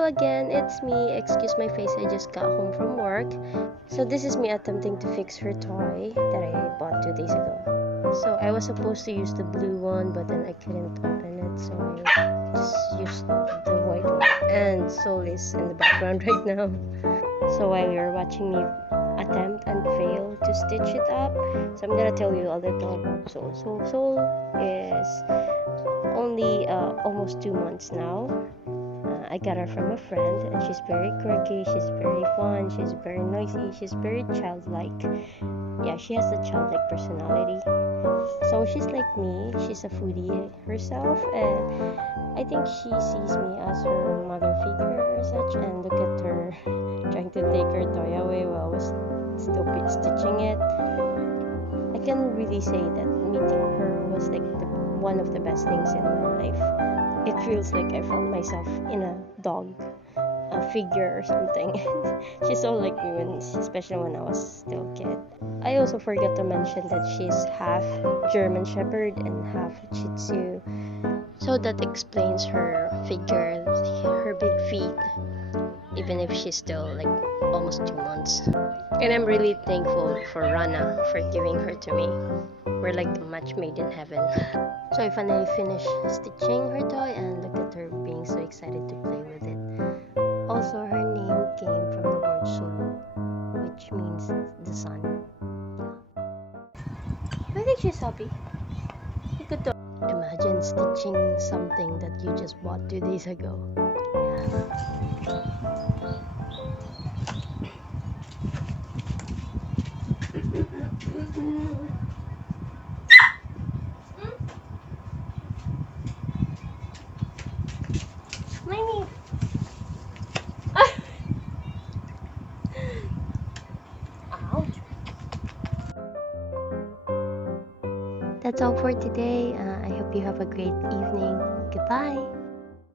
Hello again, it's me. Excuse my face, I just got home from work. So this is me attempting to fix her toy that I bought 2 days ago. So I was supposed to use the blue one, but then I couldn't open it, so I just used the white one. And Soul is in the background right now. So while you're watching me attempt and fail to stitch it up, so I'm gonna tell you a little about Soul. So Soul is only almost 2 months now. I got her from a friend, and she's very quirky, she's very fun, she's very noisy, she's very childlike. Yeah, she has a childlike personality. So she's like me, she's a foodie herself, and I think she sees me as her mother figure or such. And look at her trying to take her toy away while I was still stitching it. I can really say that meeting her was like one of the best things in my life. It feels like I found myself in a dog figure or something. She's so like me, especially when I was still a kid. I also forgot to mention that she's half German Shepherd and half Shih Tzu. So that explains her figure, her big feet, even if she's still like almost 2 months. And I'm really thankful for Rana for giving her to me. We're like a match made in heaven. So I finally finished stitching her toy, and look at her being so excited to play with it. Also, her name came from the word Sol, which means the sun. I think she's happy. You could imagine stitching something that you just bought 2 days ago. Mommy. Ouch. That's all for today. I hope you have a great evening. Goodbye.